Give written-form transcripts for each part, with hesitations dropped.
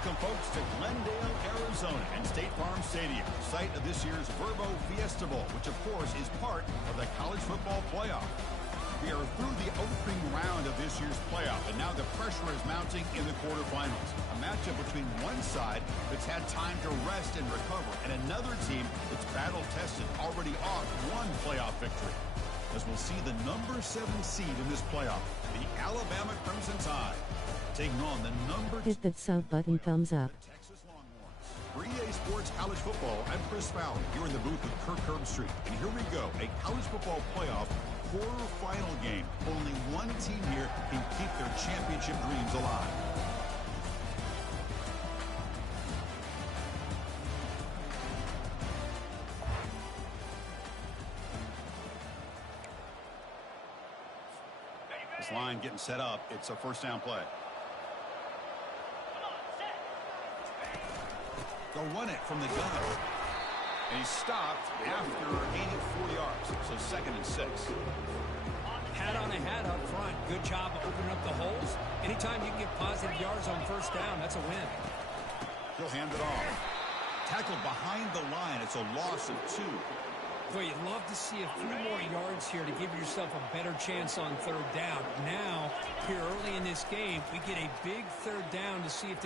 Welcome, folks, to Glendale, Arizona, and State Farm Stadium, site of this year's Verbo Fiesta Bowl, which, of course, is part of the college football playoff. We are through the opening round of this year's playoff, and now the pressure is mounting in the quarterfinals. A matchup between one side that's had time to rest and recover, and another team that's battle-tested, already off one playoff victory. As we'll see the number 7 seed in this playoff, the Alabama Crimson Tide, taking on the number... Hit that sub button, thumbs up. Texas Longhorns. For EA Sports College Football, I'm Chris Fowler, here in the booth with Kirk Herbstreit. And here we go, a college football playoff quarterfinal game. Only one team here can keep their championship dreams alive. This line getting set up. It's a first down play. They'll run it from the gun. And he's stopped after 84 yards. So 2nd and 6. Hat on a hat up front. Good job of opening up the holes. Anytime you can get positive yards on first down, that's a win. He'll hand it off. Tackled behind the line. It's a loss of 2. Boy, you'd love to see a few more yards here to give yourself a better chance on third down. Now, here early in this game, we get a big third down to see if...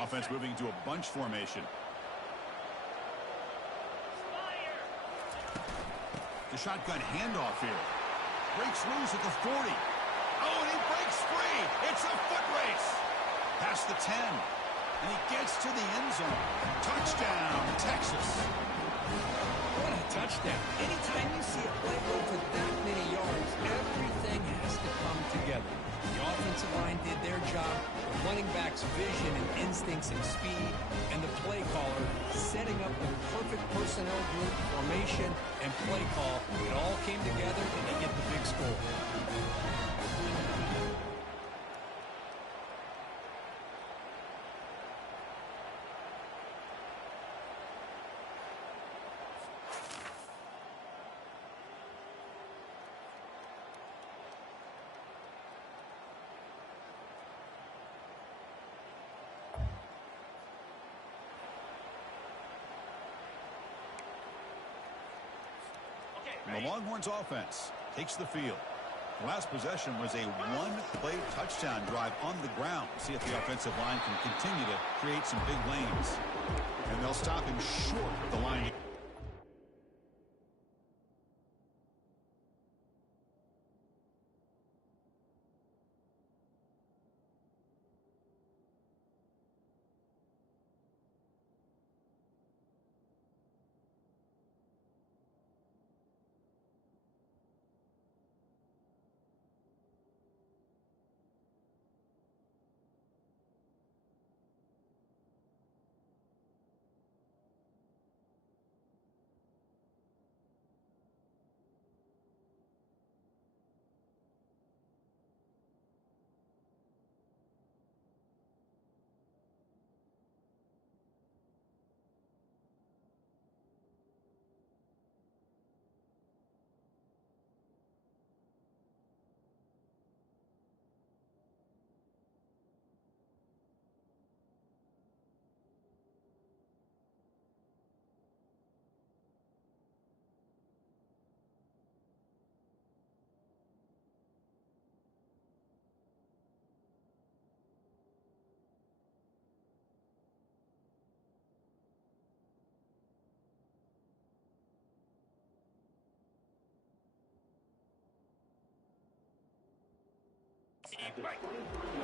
Offense moving into a bunch formation. The shotgun handoff here. Breaks loose at the 40. Oh, and he breaks free. It's a foot race. Past the 10. And he gets to the end zone. Touchdown, Texas. What a touchdown. Anytime you see a play go for that many yards, everything has to come together. The offensive line did their job, the running back's vision and instincts and speed, and the play caller setting up the perfect personnel group, formation, and play call. It all came together, and they get the big score. The Longhorns offense takes the field. The last possession was a one-play touchdown drive on the ground. See if the offensive line can continue to create some big lanes. And they'll stop him short of the line.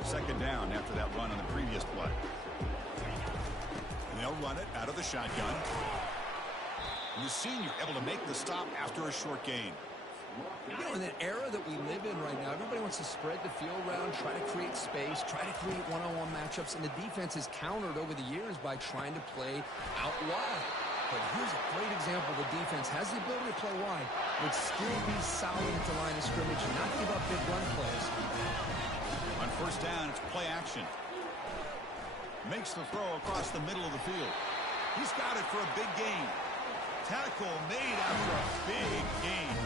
Second down after that run on the previous play. And they'll run it out of the shotgun. And the senior able to make the stop after a short gain. You know, in the era that we live in right now, everybody wants to spread the field around, try to create space, try to create one-on-one matchups, and the defense has countered over the years by trying to play out wide. But here's a great example. The defense has the ability to play wide, but still be solid at the line of scrimmage and not give up big run plays. On first down, it's play action. Makes the throw across the middle of the field. He's got it for a big gain. Tackle made after a big gain.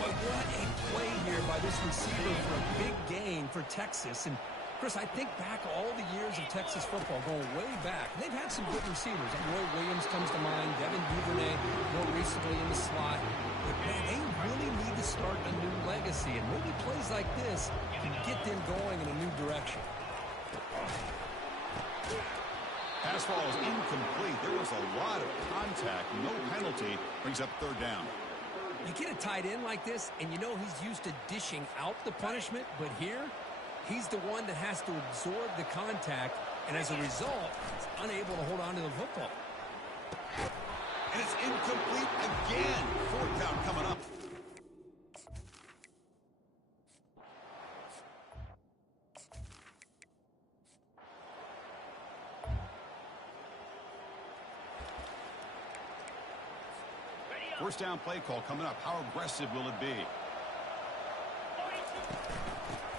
But what a play here by this receiver for a big gain for Texas. And Chris, I think back all the years of Texas football, going way back, they've had some good receivers. Roy Williams comes to mind, Devin Duvernay more recently in the slot. But, man, they really need to start a new legacy. And maybe plays like this can get them going in a new direction. Pass ball is incomplete. There was a lot of contact. No penalty. Brings up third down. You get a tight end like this, and you know he's used to dishing out the punishment. But here, he's the one that has to absorb the contact, and as a result, he's unable to hold on to the football. And it's incomplete again. Fourth down coming up. First down play call coming up. How aggressive will it be?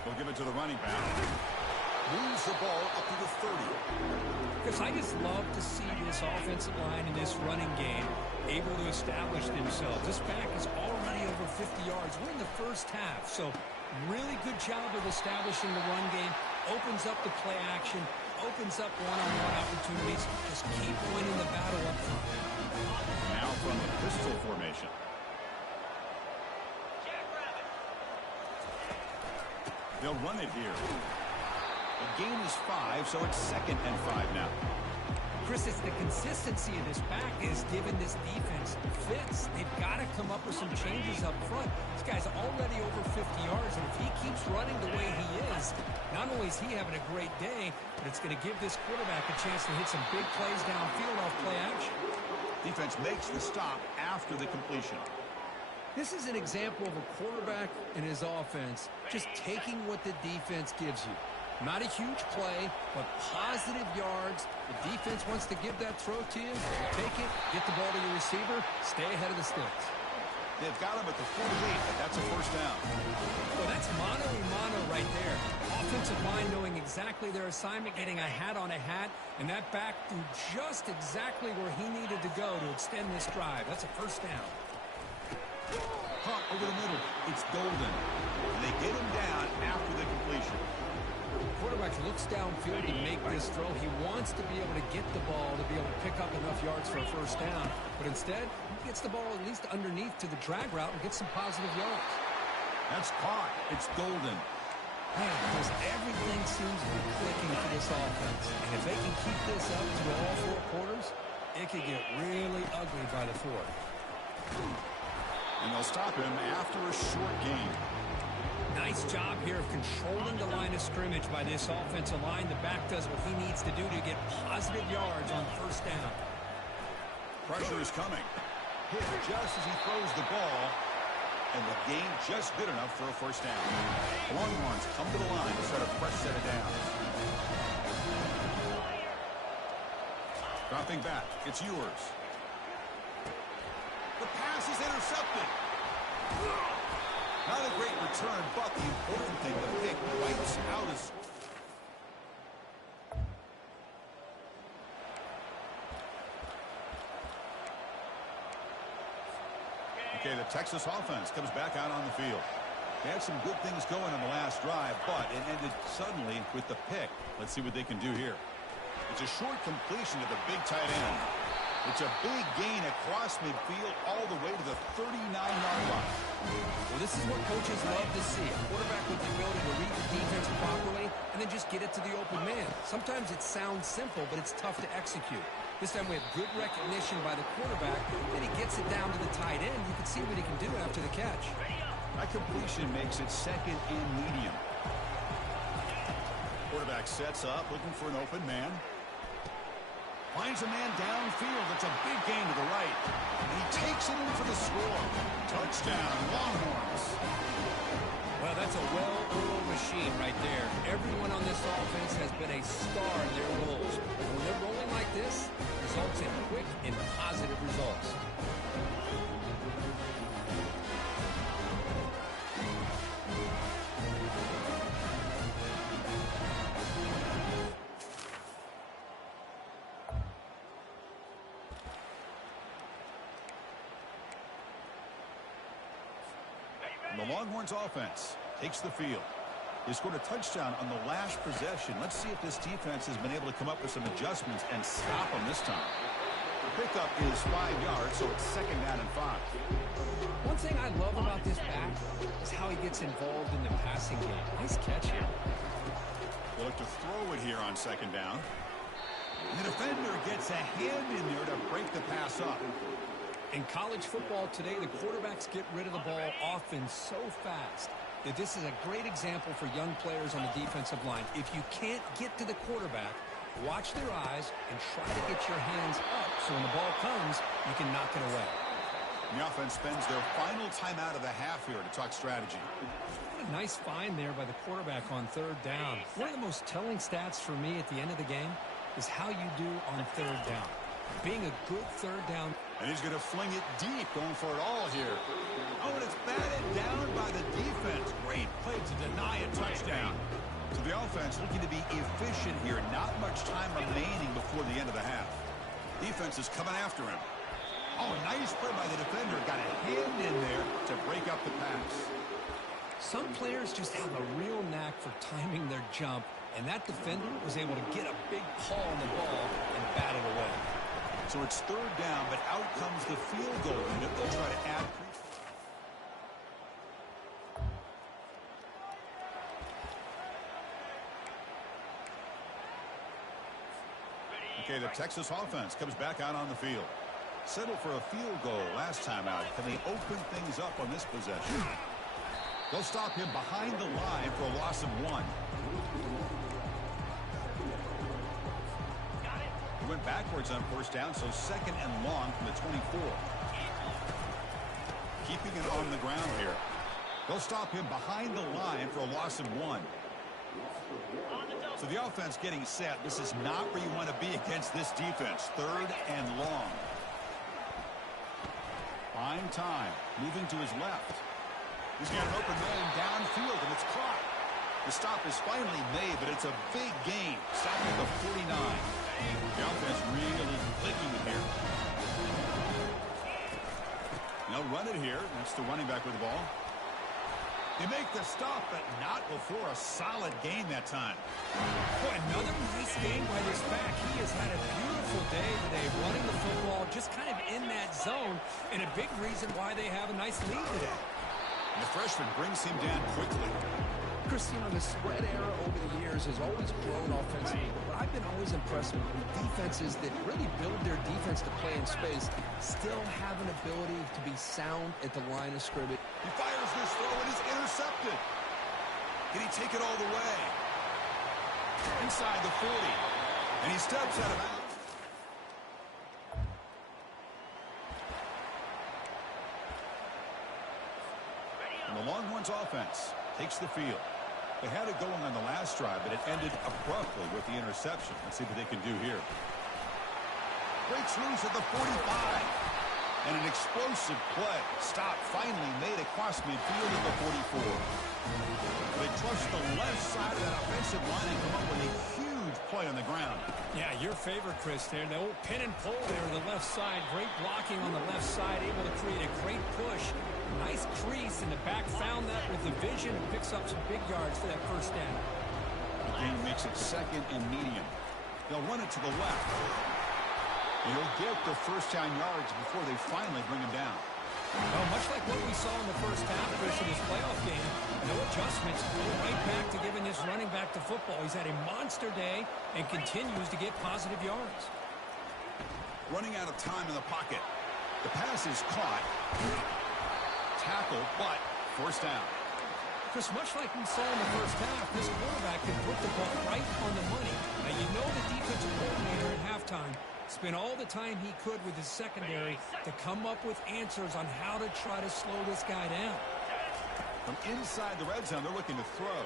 We'll give it to the running back. Moves the ball up to the 30. Because I just love to see this offensive line in this running game able to establish themselves. This back is already over 50 yards. We're in the first half, so really good job of establishing the run game. Opens up the play action, opens up one-on-one opportunities. Just keep winning the battle up front. Now from the pistol formation. They'll run it here. The gain is 5, so it's 2nd and 5 now. Chris, it's the consistency of this back is giving this defense fits. They've got to come up with some changes up front. This guy's already over 50 yards, and if he keeps running the way he is, not only is he having a great day, but it's going to give this quarterback a chance to hit some big plays downfield off play action. Defense makes the stop after the completion. This is an example of a quarterback and his offense just taking what the defense gives you. Not a huge play, but positive yards. The defense wants to give that throw to you. You take it, get the ball to your receiver, stay ahead of the sticks. They've got him at the 48, but that's a first down. Well, that's mano-a-mano right there. Offensive line knowing exactly their assignment, getting a hat on a hat, and that back threw just exactly where he needed to go to extend this drive. That's a first down. Caught over the middle. It's Golden. And they get him down after the completion. Quarterback looks downfield to make this throw. He wants to be able to get the ball to be able to pick up enough yards for a first down. But instead, he gets the ball at least underneath to the drag route and gets some positive yards. That's caught. It's Golden. Man, because everything seems to be clicking for this offense. And if they can keep this up through all 4 quarters, it could get really ugly by the 4th. And they'll stop him after a short gain. Nice job here of controlling the line of scrimmage by this offensive line. The back does what he needs to do to get positive yards on first down. Pressure is coming. Hit just as he throws the ball. And the gain just good enough for a first down. Longhorns come to the line to start a fresh set of downs. Dropping back. It's yours. The pass is intercepted. Not a great return, but the important thing, the pick wipes out his... Okay, the Texas offense comes back out on the field. They had some good things going on the last drive, but it ended suddenly with the pick. Let's see what they can do here. It's a short completion to the big tight end. It's a big gain across midfield all the way to the 39-yard line. Well, this is what coaches love to see. A quarterback with the ability to read the defense properly and then just get it to the open man. Sometimes it sounds simple, but it's tough to execute. This time we have good recognition by the quarterback. Then he gets it down to the tight end. You can see what he can do after the catch. That completion makes it 2nd and medium. Quarterback sets up, looking for an open man. Finds a man downfield. It's a big gain to the right. And he takes it in for the score. Touchdown, Longhorns. Well, that's a well-oiled machine right there. Everyone on this offense has been a star in their roles. And when they're rolling like this, it results in quick and positive results. The Longhorns offense takes the field. They scored a touchdown on the last possession. Let's see if this defense has been able to come up with some adjustments and stop them this time. The pickup is 5 yards, so it's 2nd down and 5. One thing I love about this back is how he gets involved in the passing game. Nice catch here. They'll look to throw it here on 2nd down. The defender gets a hand in there to break the pass up. In college football today, the quarterbacks get rid of the ball often so fast that this is a great example for young players on the defensive line. If you can't get to the quarterback, watch their eyes and try to get your hands up so when the ball comes, you can knock it away. The offense spends their final timeout of the half here to talk strategy. What a nice find there by the quarterback on 3rd down. One of the most telling stats for me at the end of the game is how you do on 3rd down. Being a good 3rd down. And he's going to fling it deep, going for it all here. Oh, and it's batted down by the defense. Great play to deny a touchdown. So the offense looking to be efficient here. Not much time remaining before the end of the half. Defense is coming after him. Oh, nice play by the defender. Got a hand in there to break up the pass. Some players just have a real knack for timing their jump, and that defender was able to get a big paw on the ball and bat it away. So it's 3rd down, but out comes the field goal unit. They'll try to add. Okay, the Texas offense comes back out on the field. Settled for a field goal last time out. Can they open things up on this possession? They'll stop him behind the line for a loss of 1. He went backwards on 1st down, so 2nd and long from the 24. Keeping it on the ground here. They'll stop him behind the line for a loss of 1. So the offense getting set. This is not where you want to be against this defense. 3rd and long. Fine time. Moving to his left. He's got an open man downfield, and it's caught. The stop is finally made, but it's a big gain. Stopped at the 49. The offense really clicking here. They'll run it here. That's the running back with the ball. They make the stop, but not before a solid gain that time. Boy, another nice game by this back. He has had a beautiful day today running the football, just kind of in that zone, and a big reason why they have a nice lead today. And the freshman brings him down quickly. Chris, the spread era over the years has always grown offensively, but I've been always impressed with defenses that really build their defense to play in space, still have an ability to be sound at the line of scrimmage. He fires this throw and is intercepted. Can he take it all the way? Inside the 40. And he steps out of bounds. And the Longhorns offense takes the field. They had it going on the last drive, but it ended abruptly with the interception. Let's see what they can do here. Breaks loose at the 45. And an explosive play. Stop finally made across midfield at the 44. They trust the left side of that offensive line and come up with a huge play on the ground. Yeah, your favorite, Chris, there. The old pin and pull there on the left side. Great blocking on the left side, able to create a great push. Nice crease, and the back found that with the vision and picks up some big yards for that 1st down. The game makes it 2nd and medium. They'll run it to the left. And he'll get the 1st down yards before they finally bring him down. Well, much like what we saw in the 1st half, Chris, in this playoff game, no adjustments, go right back to giving this running back to football. He's had a monster day and continues to get positive yards. Running out of time in the pocket. The pass is caught. Tackled, but 1st down. Chris, much like we saw in the 1st half, this quarterback can put the ball right on the money. Now, you know the defensive coordinator at halftime spent all the time he could with his secondary to come up with answers on how to try to slow this guy down. From inside the red zone, they're looking to throw.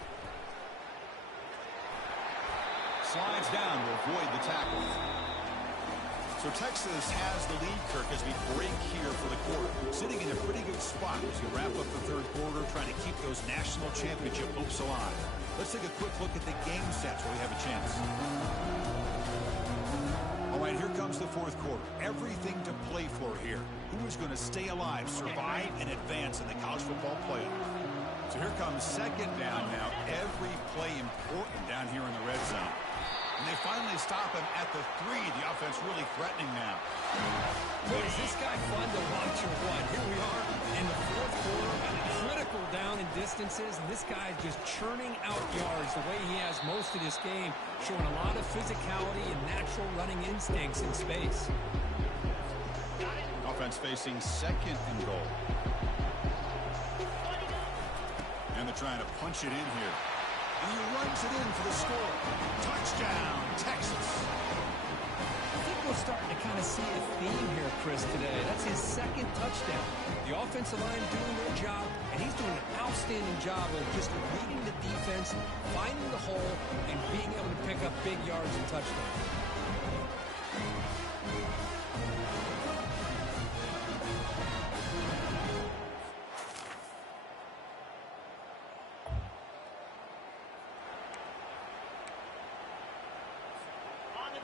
Slides down to avoid the tackle. So Texas has the lead, Kirk, as we break here for the quarter. Sitting in a pretty good spot as you wrap up the 3rd quarter, trying to keep those national championship hopes alive. Let's take a quick look at the game sets where we have a chance. All right, here comes the 4th quarter. Everything to play for here. Who is going to stay alive, survive, and advance in the college football playoff? So here comes second down now. Every play important down here in the red zone. And they finally stop him at the 3. The offense really threatening now. Boy, is this guy fun to watch or what? Here we are in the fourth quarter. Critical down in distances. And this guy is just churning out yards the way he has most of this game. Showing a lot of physicality and natural running instincts in space. Offense facing second and goal. And they're trying to punch it in here. And he runs it in for the score. Touchdown, Texas. I think we're starting to kind of see a theme here, Chris, today. That's his second touchdown. The offensive line doing their job, and he's doing an outstanding job of just reading the defense, finding the hole, and being able to pick up big yards and touchdowns.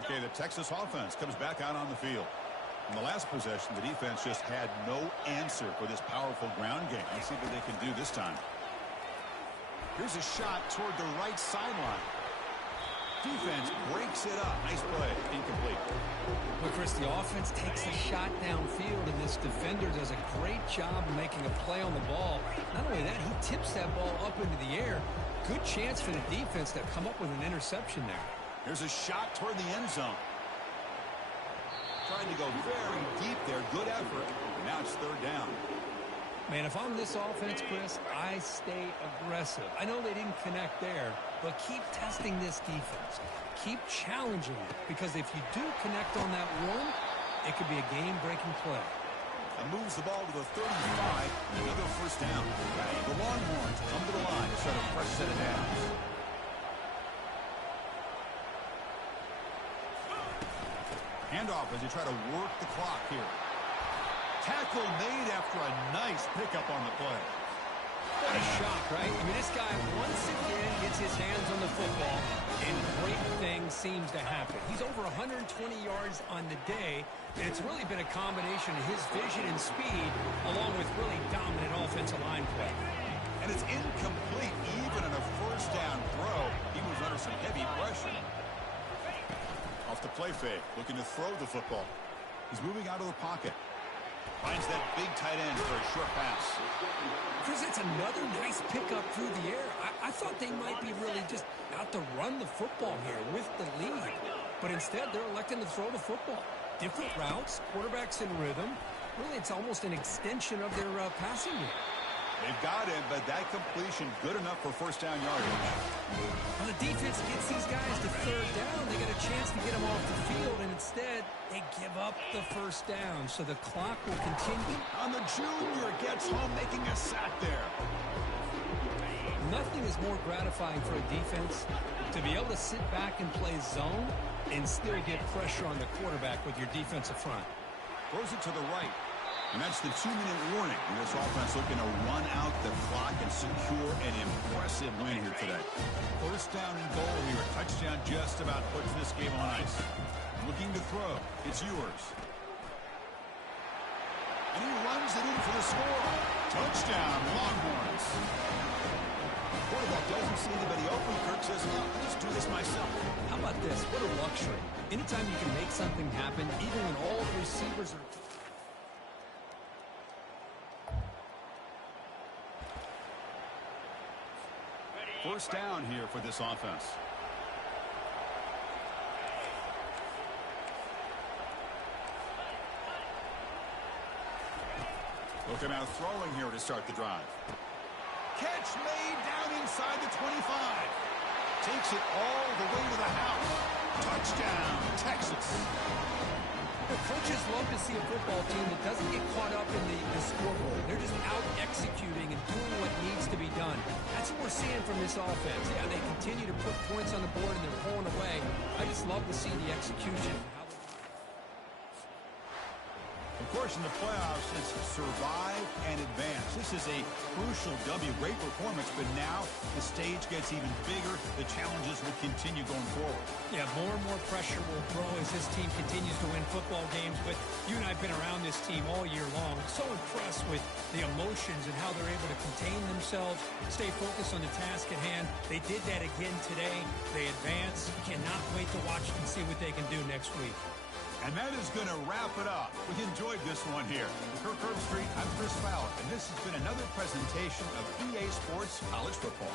Okay, the Texas offense comes back out on the field. In the last possession, the defense just had no answer for this powerful ground game. Let's see what they can do this time. Here's a shot toward the right sideline. Defense breaks it up. Nice play. Incomplete. Well, Chris, the offense takes a shot downfield, and this defender does a great job of making a play on the ball. Not only that, he tips that ball up into the air. Good chance for the defense to come up with an interception there. Here's a shot toward the end zone. Trying to go very deep there. Good effort. Now it's third down. Man, if I'm this offense, Chris, I stay aggressive. I know they didn't connect there, but keep testing this defense. Keep challenging it, because if you do connect on that one, it could be a game-breaking play. And moves the ball to the 35. Another first down. The Longhorns come to the line to set a fresh set of downs. Handoff as they try to work the clock here. Tackle made after a nice pickup on the play. What a shock, right? I mean, this guy once again gets his hands on the football, and great things seems to happen. He's over 120 yards on the day, and it's really been a combination of his vision and speed, along with really dominant offensive line play. And it's incomplete even on a first down throw. He was under some heavy pressure. Off the play fake, looking to throw the football. He's moving out of the pocket. Finds that big tight end for a short pass. Chris, it's another nice pickup through the air. I thought they might be really just out to run the football here with the lead. But instead, they're electing to throw the football. Different routes, quarterbacks in rhythm. Really, it's almost an extension of their passing game. They've got him, but that completion good enough for first down yardage. Well, the defense gets these guys to third down. They got a chance to get them off the field, and instead they give up the first down. So the clock will continue. On the junior gets home, making a sack there. Nothing is more gratifying for a defense to be able to sit back and play zone and still get pressure on the quarterback with your defensive front. Throws it to the right. And that's the 2-minute warning. And this offense looking to run out the clock and secure an impressive win here today. First down and goal here. Touchdown just about puts this game on ice. Looking to throw. It's yours. And he runs it in for the score. Touchdown, Longhorns. Quarterback doesn't see anybody open. Kirk says, oh, let's do this myself. How about this? What a luxury. Anytime you can make something happen, even when all the receivers are... First down here for this offense. Looking out throwing here to start the drive. Catch made down inside the 25. Takes it all the way to the house. Touchdown, Texas. The coaches love to see a football team that doesn't get caught up in the scoreboard. They're just out executing and doing what needs to be done. That's what we're seeing from this offense. Yeah, they continue to put points on the board and they're pulling away. I just love to see the execution. course, in the playoffs, it's survive and advance. This is a crucial W. Great performance, but now the stage gets even bigger. The challenges will continue going forward. Yeah, more and more pressure will grow as this team continues to win football games. But you and I have been around this team all year long. So impressed with the emotions and how they're able to contain themselves, stay focused on the task at hand. They did that again today. They advance. Cannot wait to watch and see what they can do next week. And that is going to wrap it up. We enjoyed this one here. With Kirk Street, I'm Chris Fowler, and this has been another presentation of EA Sports College Football.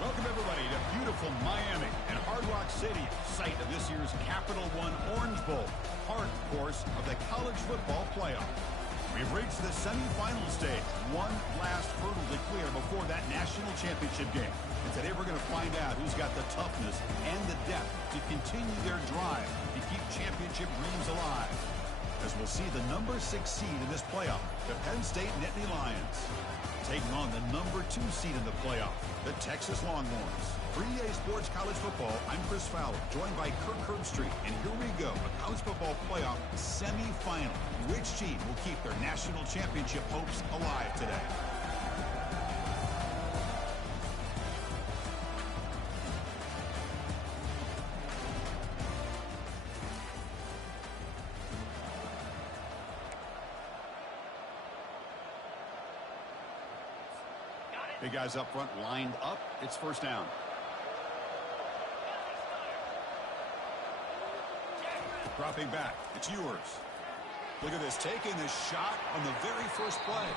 Welcome, everybody, to beautiful Miami and Hard Rock Stadium, site of this year's Capital One Orange Bowl, part, of course, of the college football playoff. We've reached the semifinal stage, one last hurdle to clear before that national championship game. And today we're going to find out who's got the toughness and the depth to continue their drive to keep championship dreams alive. As we'll see the number 6 seed in this playoff, the Penn State Nittany Lions, taking on the number 2 seed in the playoff, the Texas Longhorns. For EA Sports College Football, I'm Chris Fowler, joined by Kirk Street. And here we go, a college football playoff semifinal. Which team will keep their national championship hopes alive today? Big guys up front lined up. It's first down. Dropping back. It's yours. Look at this. Taking the shot on the very first play.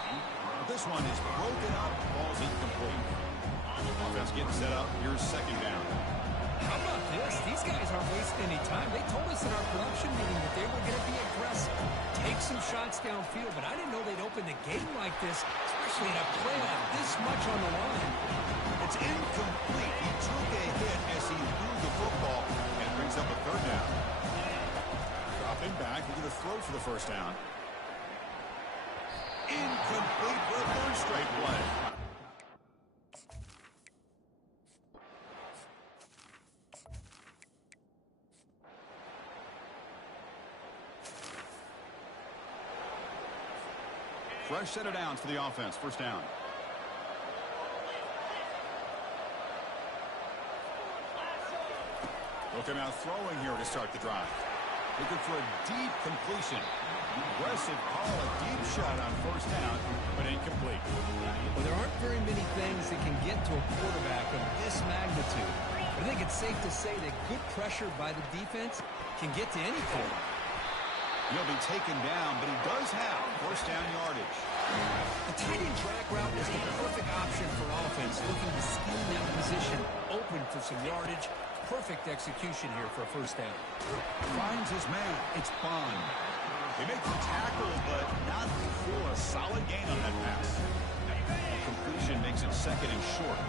But this one is broken up. Ball's incomplete. Offense getting set up. Here's second down. How about this? These guys aren't wasting any time. They told us in our production meeting that they were going to be aggressive, take some shots downfield, but I didn't know they'd open the game like this, especially in a playoff this much on the line. It's incomplete. He took a hit as he threw the football, and it brings up a third down. Dropping back, we're going to throw for the first down. Incomplete for a third straight play. Fresh set of downs for the offense. First down. Looking out throwing here to start the drive. Looking for a deep completion. Aggressive call, a deep shot on first down, but incomplete. Well, there aren't very many things that can get to a quarterback of this magnitude. I think it's safe to say that good pressure by the defense can get to any quarterback. He'll be taken down, but he does have first down yardage. The tight end drag route is the perfect option for offense looking to scheme that position open for some yardage. Perfect execution here for a first down. Finds his man. It's Bond. He makes the tackle, but not for a solid gain on that pass. Completion makes it second and short.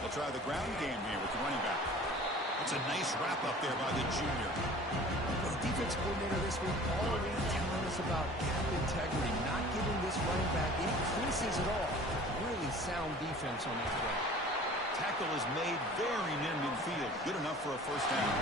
They'll try the ground game here with the running back. It's a nice wrap up there by the junior. The defense coordinator this week already telling us about cap integrity, not giving this running back any creases at all. Really sound defense on that play. Tackle is made very near midfield. Good enough for a first down.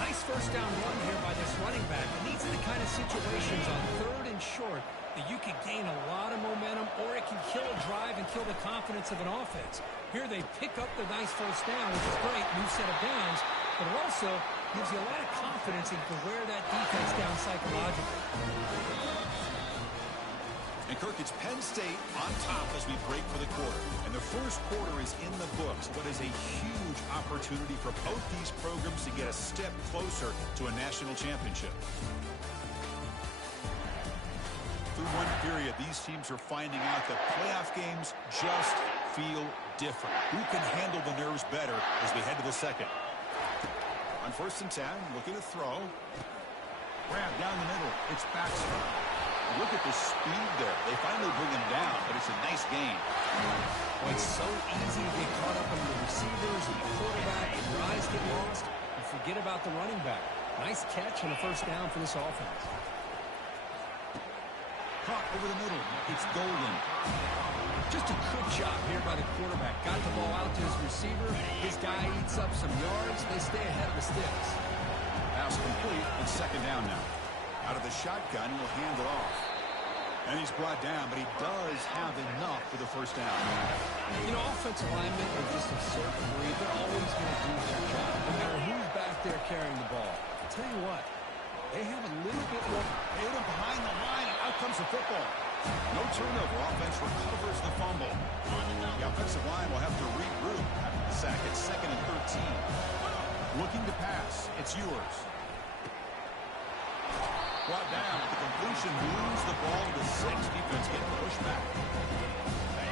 Nice first down run here by this running back. And these are the kind of situations on third and short that you can gain a lot of momentum, or it can kill a drive and kill the confidence of an offense. Here they pick up the nice first down, which is great, new set of downs, but it also gives you a lot of confidence in where that defense down psychologically. And Kirk, it's Penn State on top as we break for the quarter. And the first quarter is in the books. What is a huge opportunity for both these programs to get a step closer to a national championship. Through one period, these teams are finding out that playoff games just feel different. Who can handle the nerves better as we head to the second? On first and 10, looking to throw. Grab down the middle. It's Baxter. Look at the speed there. They finally bring him down, but it's a nice gain. Well, it's so easy to get caught up in the receivers and the quarterback, and your eyes get lost. You forget about the running back. Nice catch and a first down for this offense. Caught over the middle. It's Golden. Just a good job here by the quarterback. Got the ball out to his receiver. His guy eats up some yards. They stay ahead of the sticks. Pass complete. It's second down now. Out of the shotgun, he'll hand it off. And he's brought down, but he does have enough for the first down. You know, offensive linemen are just a certain breed. They're always going to do their job, no matter who's back there carrying the ball. I'll tell you what, they have a little bit more. Hit him behind the line, and out comes the football. No turnover. Offense recovers the fumble. The offensive line will have to regroup after the sack. It's second and 13. Looking to pass. It's yours. Brought down. The completion moves the ball to the 6. Defense getting pushed back.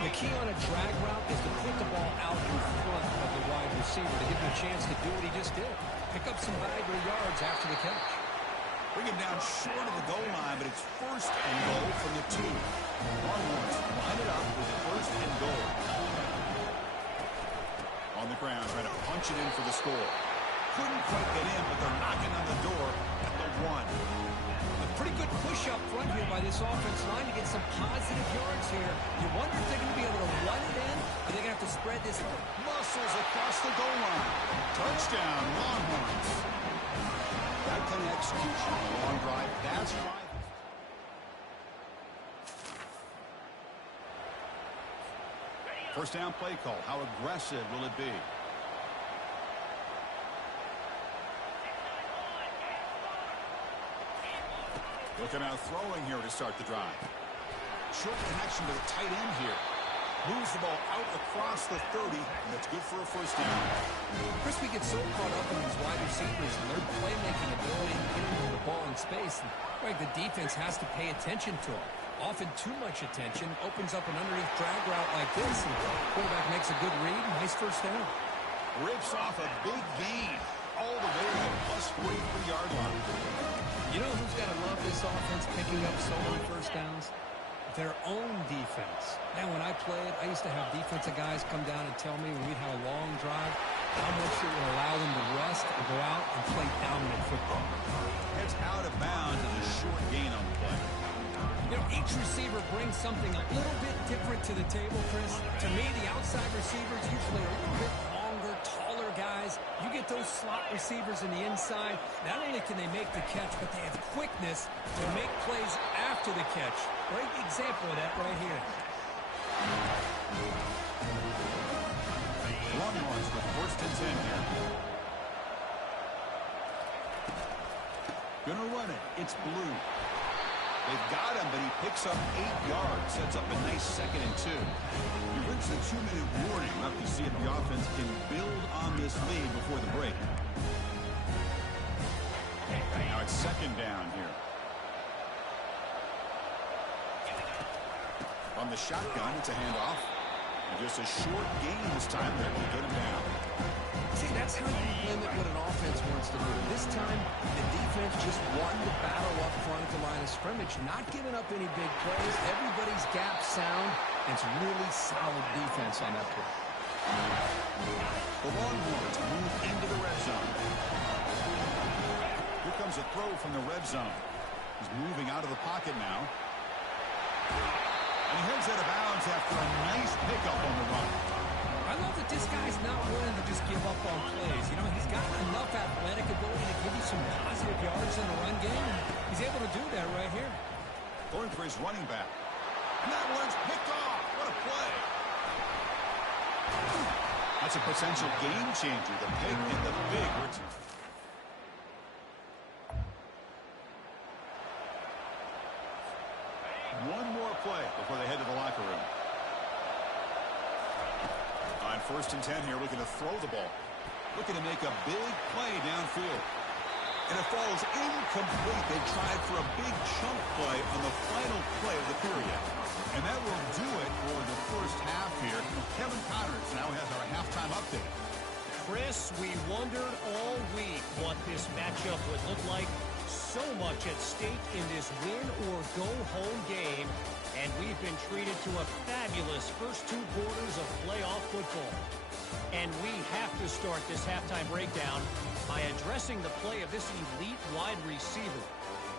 The key on a drag route is to put the ball out in front of the wide receiver to give him a chance to do what he just did. Pick up some valuable yards after the catch. Bring him down short of the goal line, but it's first and goal from the 2. Longhorns line it up with first and goal. On the ground, trying to punch it in for the score. Couldn't quite get in, but they're knocking on the door at the 1. Pretty good push up front here by this offensive line to get some positive yards here. You wonder if they're going to be able to run it in, or they're going to have to spread this. Muscles across the goal line. Touchdown, Longhorns. That kind of execution on a long drive, that's why. First down play call. How aggressive will it be? Looking out throwing here to start the drive. Short connection to the tight end here. Moves the ball out across the 30, and that's good for a first down. Chris, we get so caught up in these wide receivers and their playmaking ability and getting them the ball in space. And, right, the defense has to pay attention to them. Often too much attention opens up an underneath drag route like this, and the quarterback makes a good read. Nice first down. Rips off a big gain all the way to the plus 43-yard line. You know who's got to love this offense picking up so many first downs? Their own defense. Man, when I played, I used to have defensive guys come down and tell me when we'd have a long drive how much it would allow them to rest and go out and play dominant football. It's out of bounds and a short gain on the play. You know, each receiver brings something a little bit different to the table, Chris. To me, the outside receivers usually are a little bit longer, taller guys. You get those slot receivers in the inside, not only can they make the catch, but they have quickness to make plays after the catch. Great example of that right here. Longhorns with first and 10 here. Gonna run it. It's Blue. They've got him, but he picks up 8 yards. Sets up a nice 2nd and 2. We've reached the 2-minute warning. We'll have to see if the offense can build on this lead before the break. Now it's 2nd down here. From the shotgun, it's a handoff. And just a short gain this time there to get him down. See, that's how you limit what an offense wants to do. This time, the defense just won the battle up front at the line of scrimmage, not giving up any big plays. Everybody's gap sound, and it's really solid defense on that play. The Longhorns move into the red zone. Here comes a throw from the red zone. He's moving out of the pocket now. And he heads out of bounds after a nice pickup on the run. I love that this guy's not willing to just give up on plays. You know, he's got enough athletic ability to give you some positive yards in the run game. He's able to do that right here. Going for his running back. And that one's picked off. What a play. That's a potential game changer. The pick and the big return. One more play before they head to the locker room. On 1st and 10 here, looking to throw the ball. Looking to make a big play downfield. And it falls incomplete. They tried for a big chunk play on the final play of the period. And that will do it for the first half here. Kevin Connors now has our halftime update. Chris, we wondered all week what this matchup would look like. So much at stake in this win-or-go-home game, and we've been treated to a fabulous first 2 quarters of playoff football. And we have to start this halftime breakdown by addressing the play of this elite wide receiver.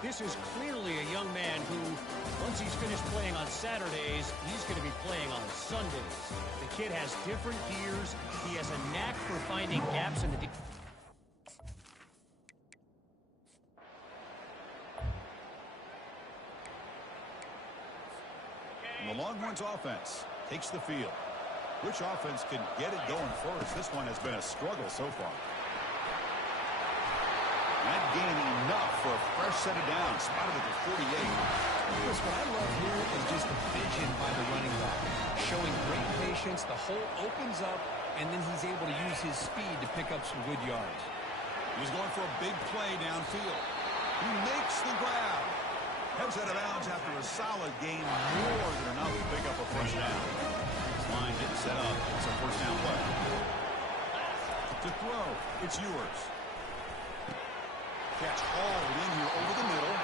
This is clearly a young man who, once he's finished playing on Saturdays, he's going to be playing on Sundays. The kid has different gears. He has a knack for finding gaps in the defense. The Longhorns offense takes the field. Which offense can get it going first? This one has been a struggle so far. Not gaining enough for a fresh set of downs. Spotted at the 48. Chris, what I love here is just the vision by the running back. Showing great patience, the hole opens up, and then he's able to use his speed to pick up some good yards. He's going for a big play downfield. He makes the grab. Heads out of bounds after a solid gain, more than enough to pick up a first down. His line getting set up. It's a first down play. To throw, it's yours. Catch hauled in here over the middle.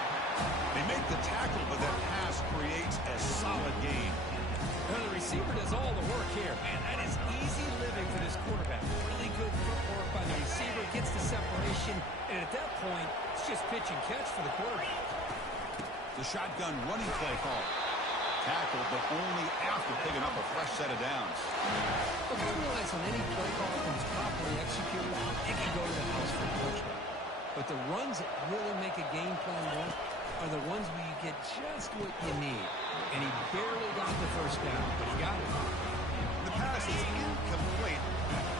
They make the tackle, but that pass creates a solid gain. Well, the receiver does all the work here. Man, that is easy living for this quarterback. Really good footwork by the receiver, gets the separation, and at that point, it's just pitch and catch for the quarterback. The shotgun running play call. Tackled, but only after picking up a fresh set of downs. Look, I realize on any play call, when it's properly executed, it can go to the house for a touchdown. But the runs that really make a game plan work are the ones where you get just what you need. And he barely got the first down, but he got it. The pass is incomplete.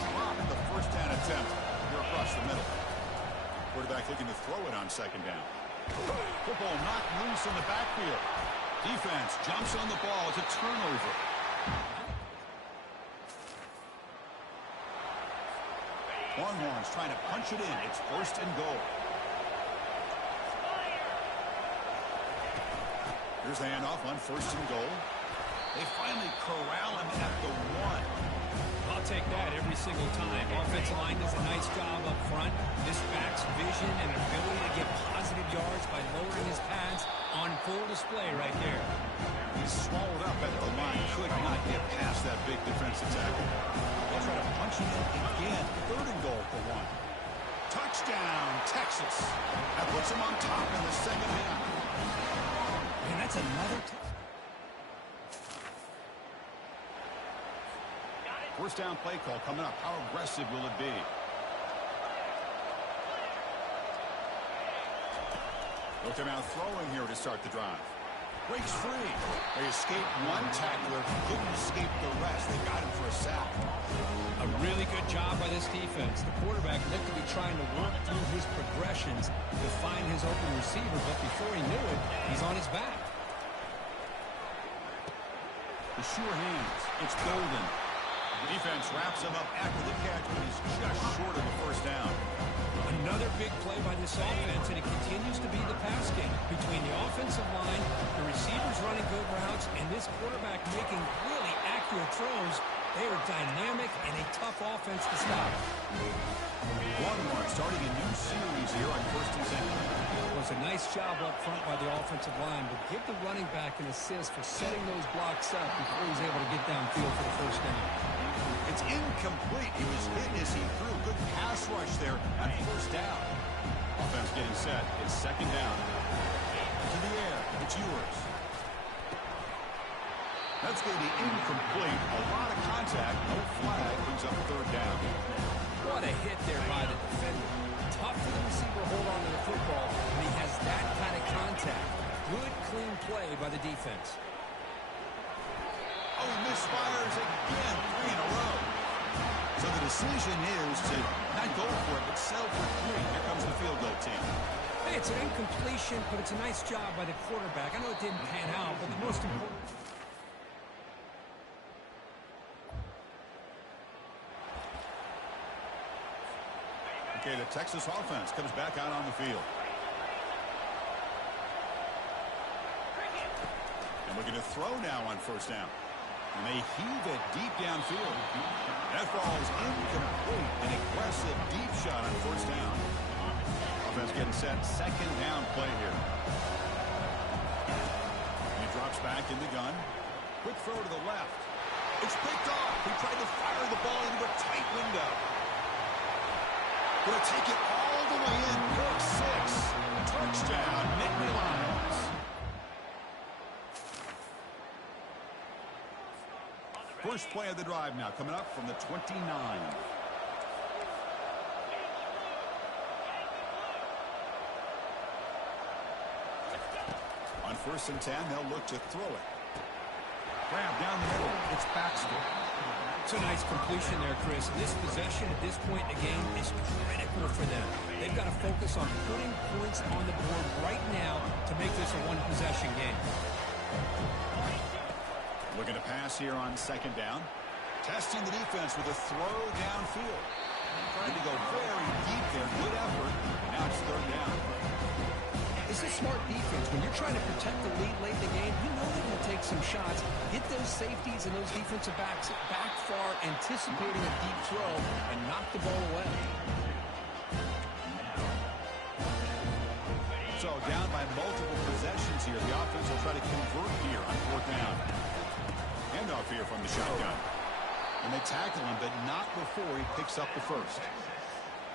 Dropped the first down attempt here across the middle. Quarterback looking to throw it on 2nd down. Football knocked loose in the backfield. Defense jumps on the ball. It's a turnover. Longhorns trying to punch it in. It's 1st and goal. Here's the handoff on 1st and goal. They finally corral him at the 1. I'll take that every single time. Offensive line does a nice job up front. This back's vision and ability to get positive yards by lowering his pads on full display right there. He's swallowed up at the line. Could not get past that big defensive tackle. They'll try to punch him in again. 3rd and goal for 1. Touchdown, Texas. That puts him on top in the 2nd half. Man, that's another First down play call coming up. How aggressive will it be? Look him out throwing here to start the drive. Breaks free. They escaped one tackler, didn't escape the rest. They got him for a sack. A really good job by this defense. The quarterback looked to be trying to work through his progressions to find his open receiver, but before he knew it, he's on his back. The sure hands. It's Golden. Defense wraps him up after the catch, but he's just short of the first down. Another big play by this offense, and it continues to be the pass game between the offensive line, the receivers running good routes, and this quarterback making really accurate throws. They are dynamic and a tough offense to stop. Longhorns starting a new series here on 1st and 10. It was a nice job up front by the offensive line, but give the running back an assist for setting those blocks up before he's able to get downfield for the first down. It's incomplete. He was hit as he threw. Good pass rush there on first down. Offense getting set. It's second down. To the air. It's yours. That's going to be incomplete. A lot of contact. No flag. Brings up third down. What a hit there by the defender. Tough for the receiver to hold on to the football when he has that kind of contact. Good, clean play by the defense. Oh, he misfires again. 3 in a row. So the decision is to not go for it, but settle for 3. Here comes the field goal team. Hey, it's an incompletion, but it's a nice job by the quarterback. I know it didn't pan out, but the most important... Okay, the Texas offense comes back out on the field. And we're going to throw now on first down. And they heave it deep downfield. That ball is incomplete. An aggressive deep shot on first down. Offense getting set. Second down play here. He drops back in the gun. Quick throw to the left. It's picked off. He tried to fire the ball into a tight window. Going to take it all the way in. Pick 6. Touchdown, Nittany Lions. First play of the drive now coming up from the 29. On 1st and 10, they'll look to throw it. Grab down the middle. It's Baxter. It's a nice completion there, Chris. This possession at this point in the game is critical for them. They've got to focus on putting points on the board right now to make this a one-possession game. Looking to pass here on second down. Testing the defense with a throw downfield. Trying to go very deep there. Good effort. Now it's third down. This is smart defense. When you're trying to protect the lead late in the game, you know they're going to take some shots, hit those safeties and those defensive backs back far, anticipating a deep throw, and knock the ball away. So down by multiple possessions here. The offense will try to convert here on fourth down. Handoff here from the shotgun. And they tackle him, but not before he picks up the first.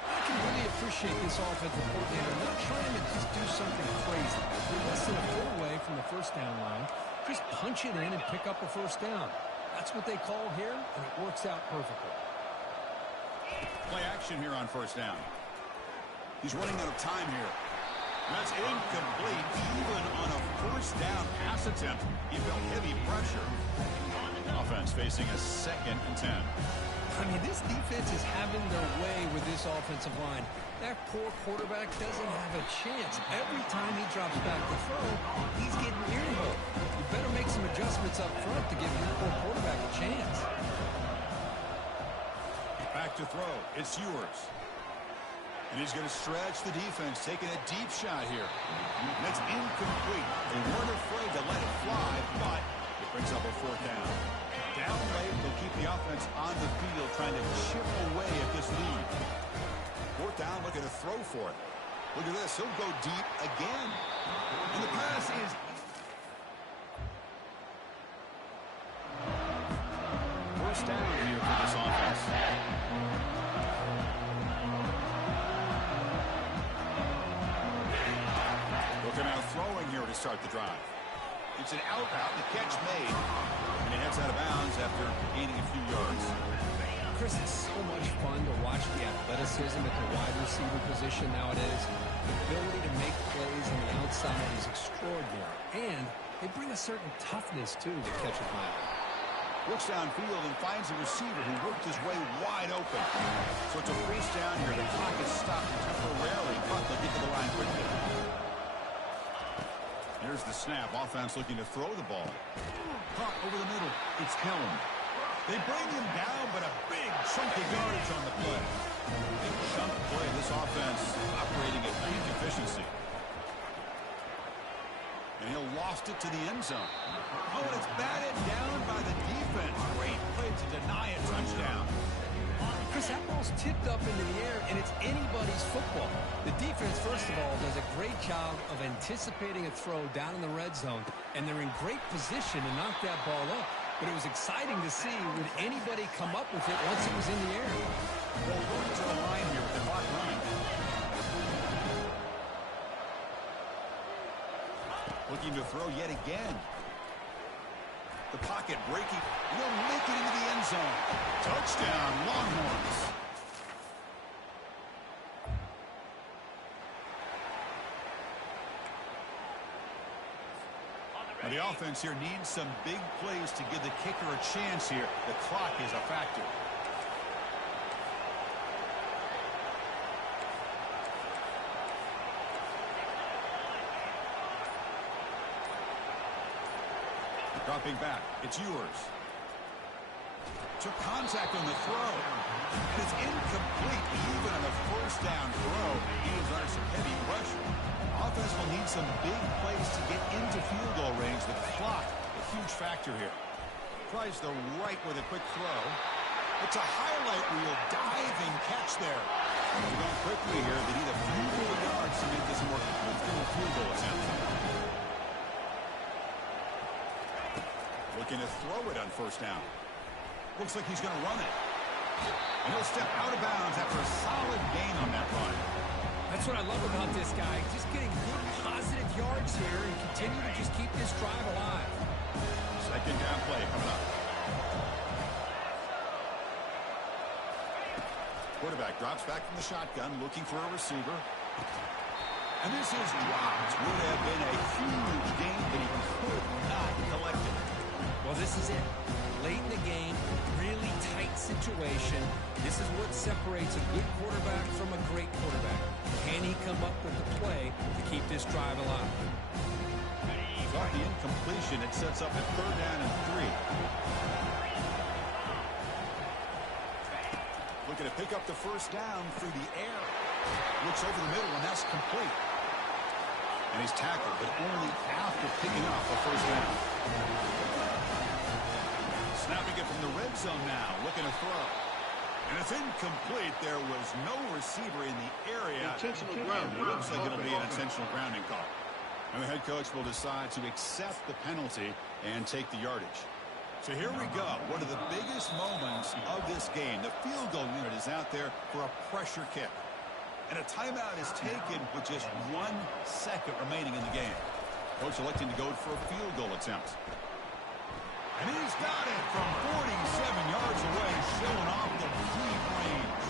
I can really appreciate this offensive coordinator not trying to just do something crazy. They're less than a foot away from the first down line. Just punch it in and pick up a first down. That's what they call here, and it works out perfectly. Play action here on first down. He's running out of time here. That's incomplete. Even on a first down pass attempt, he felt heavy pressure. Offense facing a 2nd and 10. I mean, this defense is having their way with this offensive line. That poor quarterback doesn't have a chance. Every time he drops back to throw, he's getting earmarked. You better make some adjustments up front to give your poor quarterback a chance. Back to throw. It's yours. And he's going to stretch the defense, taking a deep shot here. And that's incomplete. They weren't afraid to let it fly, but it brings up a fourth down. Down late, they'll keep the offense on the field, trying to chip away at this lead. Fourth down, looking to throw for it. Look at this. He'll go deep again. And the pass is... First down here for this offense. Looking out throwing here to start the drive. It's an out route, the catch made, and he heads out of bounds after gaining a few yards. Chris, it's so much fun to watch the athleticism at the wide receiver position nowadays. The ability to make plays on the outside is extraordinary. And They bring a certain toughness, too, that catches my eye. Looks downfield and finds a receiver who worked his way wide open. So it's a first down here. The clock is stopped temporarily, but they'll get to the line quickly. Here's the snap. Offense looking to throw the ball. Caught over the middle. It's Helm. They bring him down, but a big chunk of yardage on the play. Big chunk play. This offense operating at peak efficiency. And he'll lost it to the end zone. Oh, and it's batted down by the defense. Great play to deny a touchdown. Chris, that ball's tipped up into the air, and it's anybody's football. The defense, first of all, does a great job of anticipating a throw down in the red zone, and they're in great position to knock that ball up. But it was exciting to see, would anybody come up with it once it was in the air? Well, going to the line here with the clock running. Looking to throw yet again. The pocket breaking. And he'll make it into the end zone. Touchdown, Longhorns. Now the offense here needs some big plays to give the kicker a chance here. The clock is a factor. Dropping back. It's yours. Took contact on the throw. And it's incomplete even on the first down throw. He is under some heavy pressure. Offense will need some big plays to get into field goal range. The clock, a huge factor here. Tries the right with a quick throw. It's a highlight reel diving catch there. They're going quickly here. They need a few more yards to make this a more comfortable field goal attempt. Looking to throw it on first down. Looks like he's going to run it. And he'll step out of bounds after a solid gain on that run. That's what I love about this guy. Just getting good, positive yards here and continue to just keep this drive alive. Second down play coming up. Quarterback drops back from the shotgun, looking for a receiver. And this is dropped. Would have been a huge gain, but he could not collect it. Well, this is it. Late in the game, really tight situation. This is what separates a good quarterback from a great quarterback. Can he come up with the play to keep this drive alive? Got the incompletion. It sets up a third down and 3. Looking to pick up the first down through the air. Looks over the middle, and that's complete. And he's tackled, but only after picking up a first down. Snapping it from the red zone now, looking to throw. And it's incomplete. There was no receiver in the area. Intentional grounding. It looks like it'll be an intentional grounding call. And the head coach will decide to accept the penalty and take the yardage. So here we go. One of the biggest moments of this game. The field goal unit is out there for a pressure kick. And a timeout is taken with just 1 second remaining in the game. Coach electing to go for a field goal attempt. And he's got it from 47 yards away, showing off the deep range.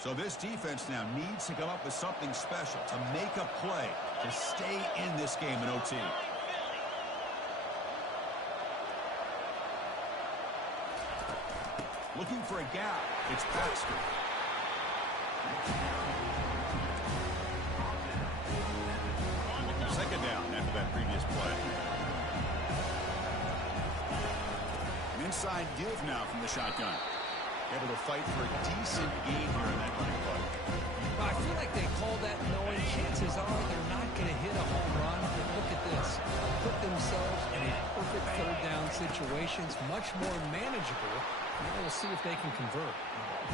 So this defense now needs to come up with something special to make a play to stay in this game in OT. Looking for a gap. It's Baxter. Second down after that previous play. An inside give now from the shotgun. Able to fight for a decent gain here in that running play. Well, I feel like they call that knowing chances are they're not going to hit a home run. But look at this. Put themselves in a perfect third down situation. It's much more manageable. Now we'll see if they can convert.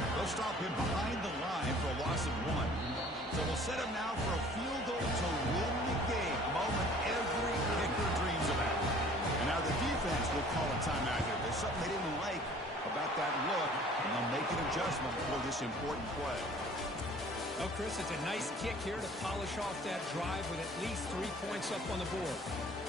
They'll stop him behind the line for a loss of 1. So we'll set him now for a field goal to win the game. A moment every kicker dreams about. And now the defense will call a timeout here. There's something they didn't like about that look, and they'll make an adjustment for this important play. Oh, Chris, it's a nice kick here to polish off that drive with at least 3 points up on the board.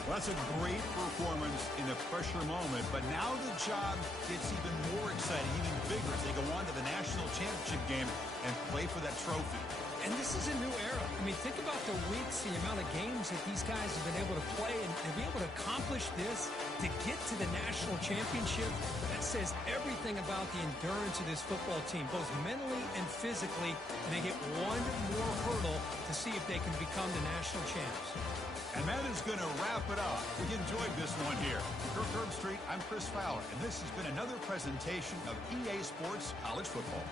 Well, that's a great performance in a pressure moment, but now the job gets even more exciting, even bigger as they go on to the national championship game and play for that trophy. And this is a new era. I mean, think about the weeks, the amount of games that these guys have been able to play, and to be able to accomplish this, to get to the national championship, that says everything about the endurance of this football team, both mentally and physically, and they get one more hurdle to see if they can become the national champs. And that is going to wrap it up. We enjoyed this one here. For Kirk Street, I'm Chris Fowler, and this has been another presentation of EA Sports College Football.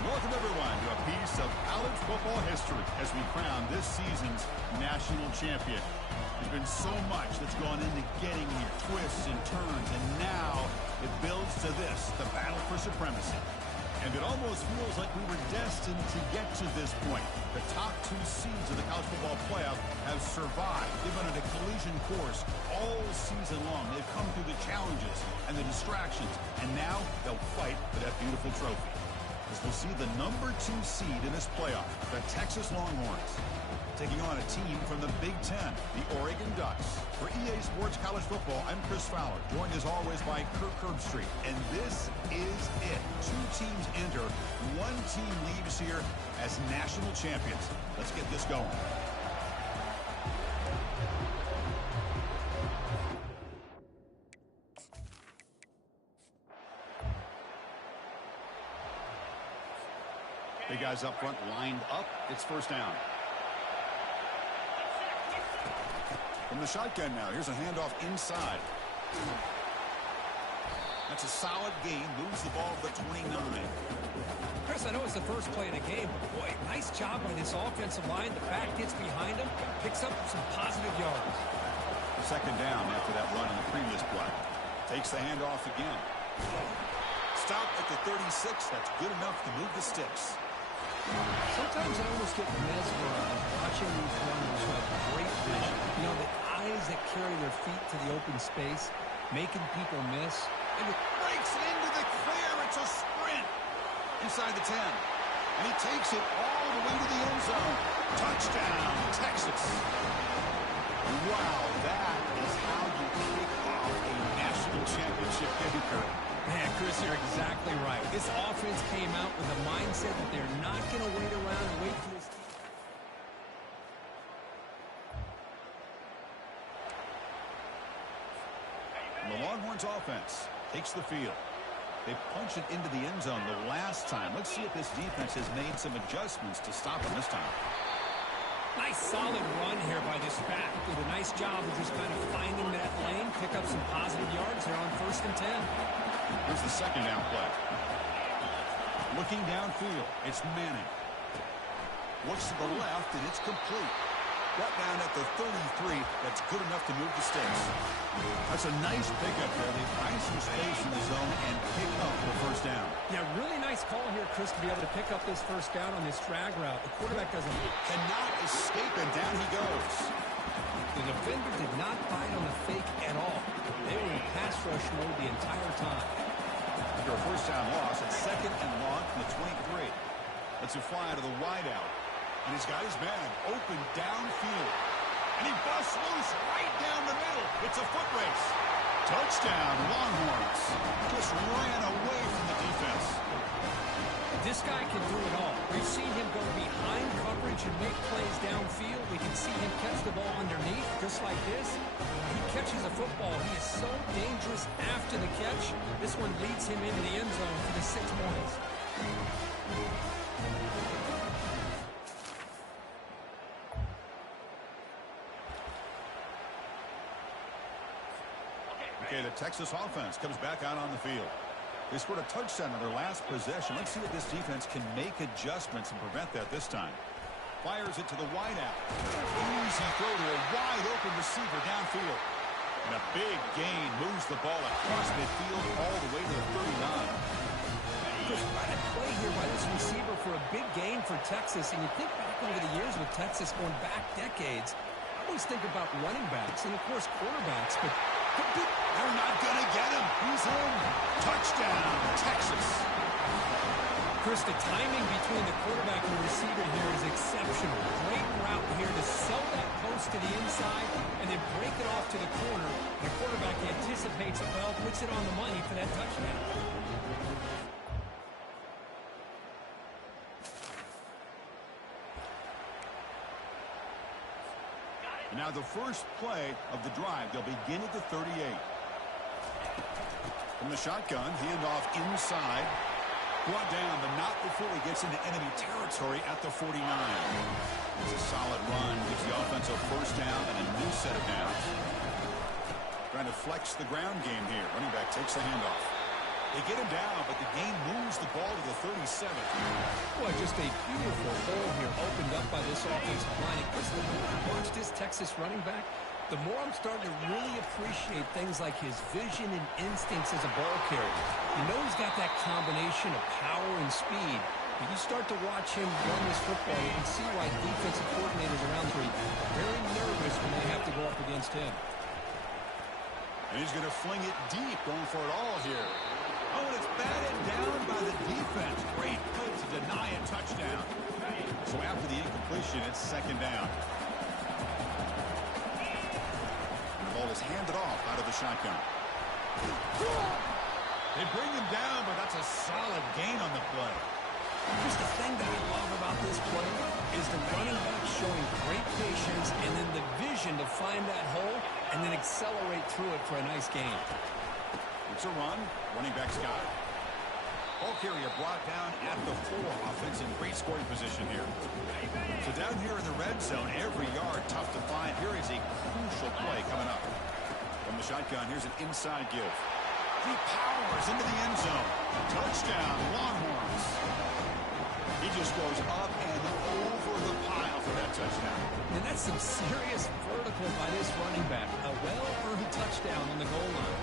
Welcome, everyone, to a piece of college football history as we crown this season's national champion. There's been so much that's gone into getting here, twists and turns, and now it builds to this, the battle for supremacy. And it almost feels like we were destined to get to this point. The top 2 seeds of the college football playoff have survived. They've been on a collision course all season long. They've come through the challenges and the distractions, and now they'll fight for that beautiful trophy. As we'll see the number 2 seed in this playoff, the Texas Longhorns, taking on a team from the Big Ten, the Oregon Ducks. For EA Sports College Football, I'm Chris Fowler, joined as always by Kirk Street. And this is it. 2 teams enter, 1 team leaves here as national champions. Let's get this going. Big guys up front lined up. It's first down. From the shotgun now, here's a handoff inside. That's a solid gain. Moves the ball to the 29. Chris, I know it's the first play of the game, but boy, nice job by this offensive line. The back gets behind him, picks up some positive yards. Second down after that run in the previous play. Takes the handoff again. Stopped at the 36. That's good enough to move the sticks. Sometimes I almost get mesmerized watching these runners who have great vision. You know, the eyes that carry their feet to the open space, making people miss. And it breaks into the clear. It's a sprint inside the 10. And he takes it all the way to the end zone. Touchdown, Texas. Wow, that is how you kick off a national championship game, Kirk. Man, Chris, you're exactly right. This offense came out with a mindset that they're not going to wait around and wait for this team. The Longhorns offense takes the field. They punched it into the end zone the last time. Let's see if this defense has made some adjustments to stop them this time. Nice solid run here by this back. Did a nice job of just kind of finding that lane, pick up some positive yards here on 1st and 10. Here's the second down play. Looking downfield, it's Manning. Looks to the left, and it's complete. Brought down at the 33. That's good enough to move the sticks. That's a nice pickup there. They find some space in the zone and pick up the first down. Yeah, really nice call here, Chris, to be able to pick up this first down on this drag route. The quarterback cannot escape, and down he goes. The defender did not bite on the fake at all. They were in pass rush mode the entire time. After a first down loss, it's 2nd and long from the 23. Let's a fly to the wideout. And he's got his man open downfield. And he busts loose right down the middle. It's a foot race. Touchdown, Longhorns. Just ran away from the defense. This guy can do it all. We've seen him go behind coverage and make plays downfield. We can see him catch the ball underneath, just like this. He catches a football. He is so dangerous after the catch. This one leads him into the end zone for the 6 points. Okay, the Texas offense comes back out on the field. They scored a touchdown on their last possession. Let's see if this defense can make adjustments and prevent that this time. Fires it to the wideout. Easy throw to a wide-open receiver downfield. And a big gain moves the ball across midfield all the way to the 39. Just right at play here by this receiver for a big gain for Texas. And you think back over the years with Texas going back decades, I always think about running backs and, of course, quarterbacks, but they're not going to get him. He's in. Touchdown, Texas. Chris, the timing between the quarterback and the receiver here is exceptional. Great route here to sell that post to the inside and then break it off to the corner. And the quarterback anticipates it well, puts it on the money for that touchdown. Now the first play of the drive, they'll begin at the 38. From the shotgun, handoff inside. Brought down, but not before he gets into enemy territory at the 49. It's a solid run, gives the offense a first down and a new set of downs. Trying to flex the ground game here. Running back takes the handoff. They get him down, but the game moves the ball to the 37. Boy, just a beautiful hole here opened up by this offensive line. And Chris, the more I watch this Texas running back, the more I'm starting to really appreciate things like his vision and instincts as a ball carrier. You know he's got that combination of power and speed. But you start to watch him run this football, you can see why defensive coordinators around the league are very nervous when they have to go up against him. And he's going to fling it deep, going for it all here. Oh, and it's batted down by the defense. Great play to deny a touchdown. So after the incompletion, it's 2nd down. And the ball is handed off out of the shotgun. They bring him down, but that's a solid gain on the play. Just the thing that I love about this play is the running back showing great patience and then the vision to find that hole and then accelerate through it for a nice gain. It's a run. Running back's got it. Ball carrier brought down at the 4. Offense in great scoring position here. So down here in the red zone, every yard tough to find. Here is a crucial play coming up. From the shotgun, here's an inside give. He powers into the end zone. Touchdown, Longhorns. He just goes up and over the pile for that touchdown. And that's some serious vertical by this running back. A well-earned touchdown on the goal line.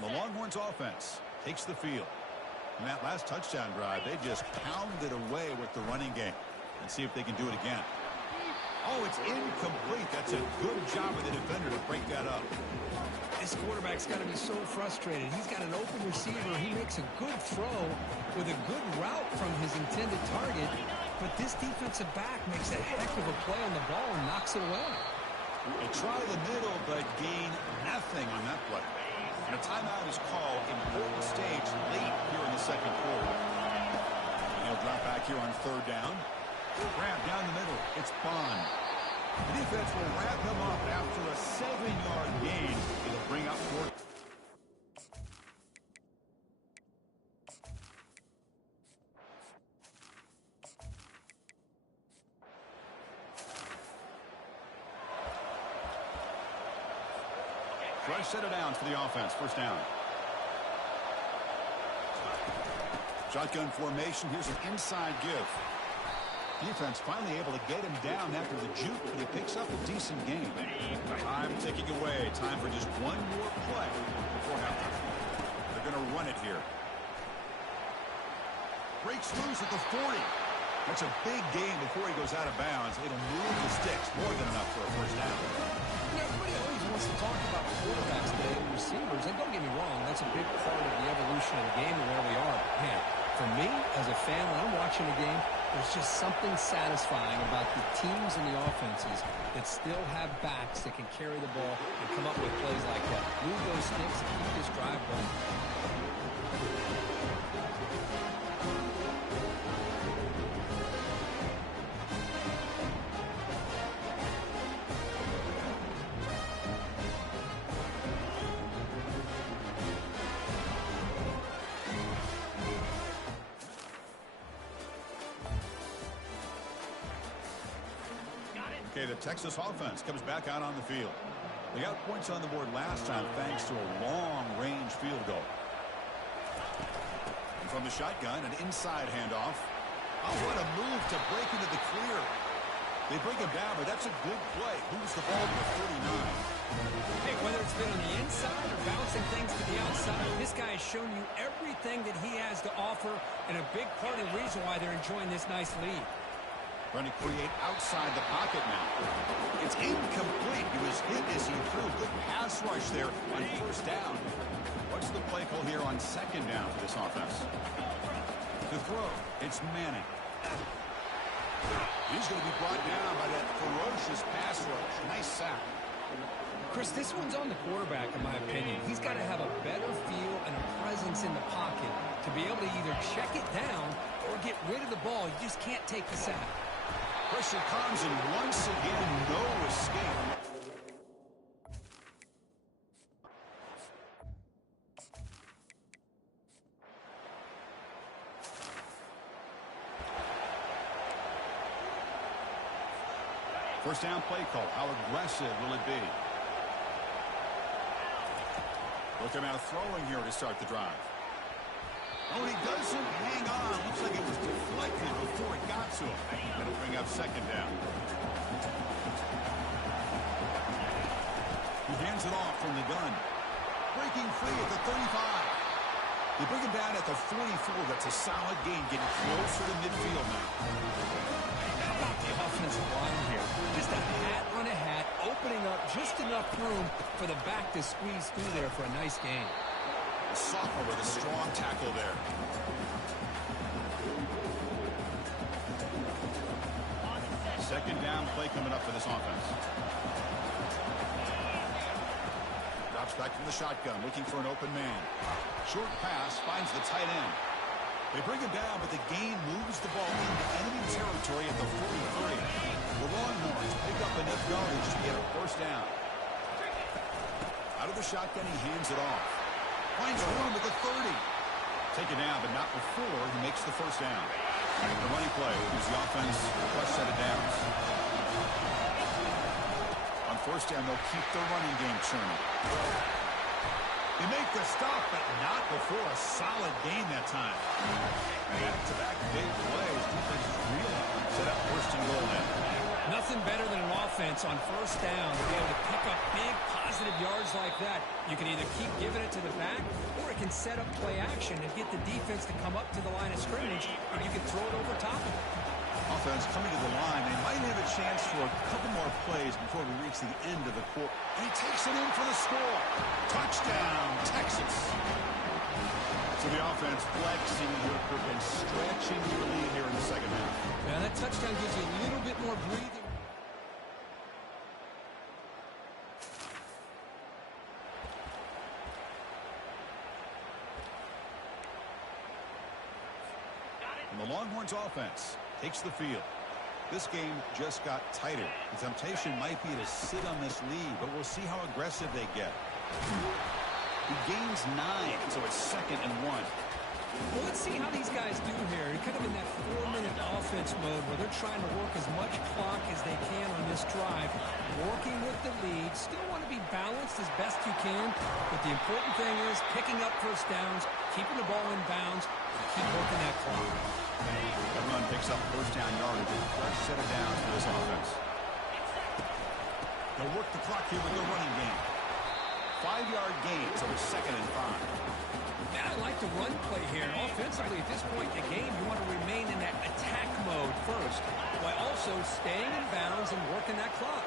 The Longhorns offense takes the field. In that last touchdown drive, they just pounded away with the running game. Let's see if they can do it again. Oh, it's incomplete. That's a good job of the defender to break that up. This quarterback's got to be so frustrated. He's got an open receiver. He makes a good throw with a good route from his intended target. But this defensive back makes a heck of a play on the ball and knocks it away. They try the middle, but gain nothing on that play. And a timeout is called. Important stage late here in the 2nd quarter. And he'll drop back here on third down. Grab down the middle. It's Bond. The defense will wrap him up after a 7-yard gain. It'll bring up 4. Fresh set of downs for the offense. First down. Shotgun formation. Here's an inside give. Defense finally able to get him down after the juke, but he picks up a decent gain. Time ticking away. Time for just one more play before halftime. They're going to run it here. Breaks loose at the 40. That's a big gain before he goes out of bounds. It'll move the sticks. More than enough for a first down. Everybody always wants to talk about quarterbacks today and receivers, and don't get me wrong, that's a big part of the evolution of the game and where we are. Man, for me, as a fan, when I'm watching a game, there's just something satisfying about the teams and the offenses that still have backs that can carry the ball and come up with plays like that. Move those sticks and keep this drive going. Okay, the Texas offense comes back out on the field. They got points on the board last time thanks to a long-range field goal. And from the shotgun, an inside handoff. Oh, what a move to break into the clear. They bring him down, but that's a good play. Moves the ball to the 39. Hey, whether it's been on the inside or bouncing things to the outside, this guy has shown you everything that he has to offer, and a big part of the reason why they're enjoying this nice lead. Trying to create outside the pocket now. It's incomplete. He was hit as he threw. Good pass rush there on first down. What's the play call here on second down for this offense? To throw, it's Manning. He's going to be brought down by that ferocious pass rush. Nice sack. Chris, this one's on the quarterback, in my opinion. He's got to have a better feel and a presence in the pocket to be able to either check it down or get rid of the ball. You just can't take the sack. Pressure comes, and once again, no escape. First down play call. How aggressive will it be? Looking at throwing here to start the drive. Oh, he doesn't hang on. Looks like it was deflected before it got to him. That'll bring up second down. He hands it off from the gun. Breaking free at the 35. They bring him down at the 44. That's a solid gain, getting closer to midfield now. How about the offensive line here? Just a hat on a hat, opening up just enough room for the back to squeeze through there for a nice gain. The sophomore with a strong tackle there. Second down play coming up for this offense. Drops back from the shotgun, looking for an open man. Short pass finds the tight end. They bring him down, but the gain moves the ball into enemy territory at the 43. The Longhorns pick up enough yardage to get a first down. Out of the shotgun, he hands it off. Finds room at the 30. Taken down, but not before he makes the first down. The running play gives the offense a fresh set of downs. On first down, they'll keep their running game churning. They make the stop, but not before a solid gain that time. Back-to-back big plays. Defense is really set up first and goal now. Nothing better than an offense on first down to be able to pick up big positive yards like that. You can either keep giving it to the back, or it can set up play action and get the defense to come up to the line of scrimmage, and you can throw it over top of it. Offense coming to the line. They might have a chance for a couple more plays before we reach the end of the quarter. And he takes it in for the score. Touchdown, Texas. So the offense flexing here and stretching your lead here in the second half. Now that touchdown gives you a little bit more breathing. And the Longhorns offense takes the field. This game just got tighter. The temptation might be to sit on this lead, but we'll see how aggressive they get. He gains 9, so it's 2nd and 1. Well, let's see how these guys do here. They're kind of in that 4-minute offense mode where they're trying to work as much clock as they can on this drive, working with the lead. Still want to be balanced as best you can, but the important thing is picking up first downs, keeping the ball in bounds, and keep working that clock. The run picks up first down yardage and a fresh set of downs for this offense. They'll work the clock here with the running game. 5-yard gain, so it's 2nd and 5. Man, I like the run play here. Offensively, at this point in the game, you want to remain in that attack mode first, while also staying in bounds and working that clock.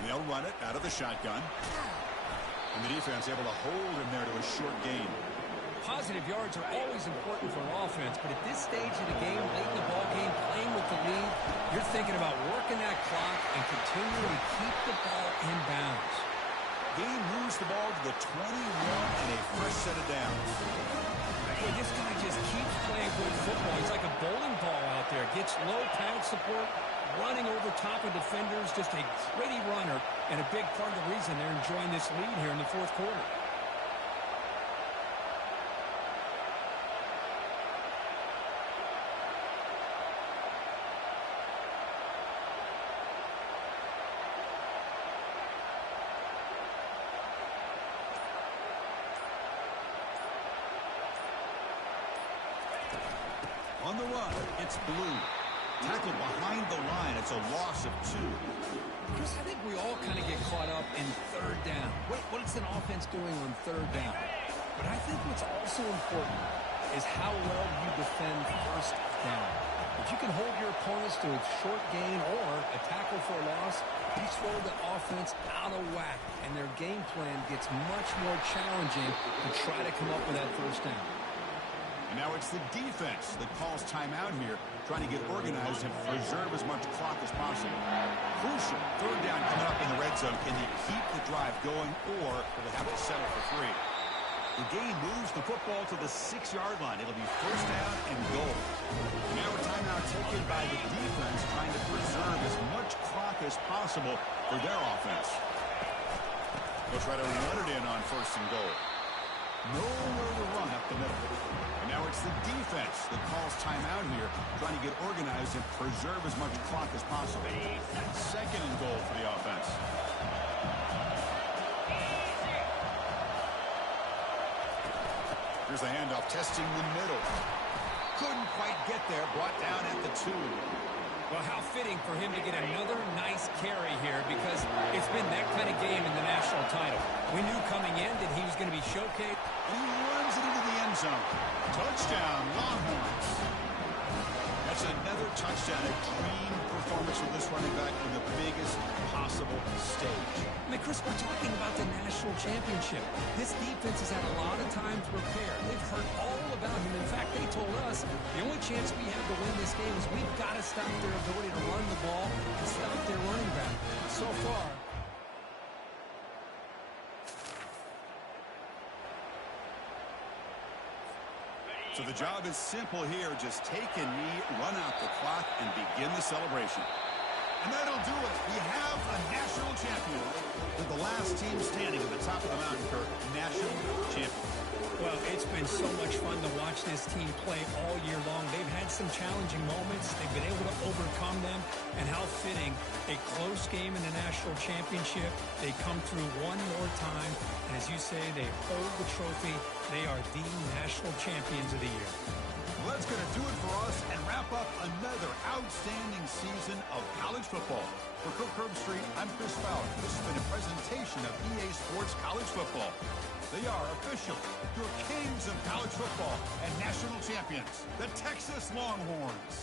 They'll run it out of the shotgun. And the defense able to hold him there to a short gain. Positive yards are always important for an offense, but at this stage of the game, late in the ball game, playing with the lead, you're thinking about working that clock and continuing to keep the ball in bounds. Gain moves the ball to the 21 and a fresh set of downs. Hey, this guy just keeps playing good football. He's like a bowling ball out there. Gets low pad support, running over top of defenders, just a gritty runner, and a big part of the reason they're enjoying this lead here in the fourth quarter. On the run, it's Blue. Tackled behind the line. It's a loss of 2. Chris, I think we all kind of get caught up in third down. What's an offense doing on third down? But I think what's also important is how well you defend first down. If you can hold your opponents to a short gain or a tackle for a loss, you throw the offense out of whack, and their game plan gets much more challenging to try to come up with that first down. And now it's the defense that calls timeout here, trying to get organized and preserve as much clock as possible. Crucial third down coming up in the red zone. Can they keep the drive going, or will they have to settle for 3? The game moves the football to the 6-yard line. It'll be first down and goal. Now a timeout taken by the defense, trying to preserve as much clock as possible for their offense. They'll try to run it in on first and goal. Nowhere to run up the middle. And now it's the defense that calls timeout here, trying to get organized and preserve as much clock as possible. 2nd and goal for the offense. Here's the handoff, testing the middle. Couldn't quite get there, brought down at the 2. Well, how fitting for him to get another nice carry here, because it's been that kind of game in the national title. We knew coming in that he was going to be showcased. And he runs it into the end zone. Touchdown, Longhorns. That's another touchdown. A dream performance for this running back on the biggest possible stage. I mean, Chris, we're talking about the national championship. This defense has had a lot of time to prepare. They've heard all about him. In fact, they told us the only chance we have to win this game is we've got to stop their ability to run the ball and stop their running back. So far, so the job is simple here. Just take a knee, run out the clock, and begin the celebration. And that'll do it. We have a national champion. With the last team standing at the top of the mountain, Kirk, national champion. well, it's been so much fun to watch this team play all year long. They've had some challenging moments. They've been able to overcome them. And how fitting, a close game in the national championship. They come through one more time. And as you say, they hold the trophy. They are the national champions of the year. Well, that's going to do it for us and wrap up another outstanding season of college football. For Kirk Herbstreit, I'm Chris Fowler. This has been a presentation of EA Sports College Football. They are official, your kings of college football and national champions, the Texas Longhorns.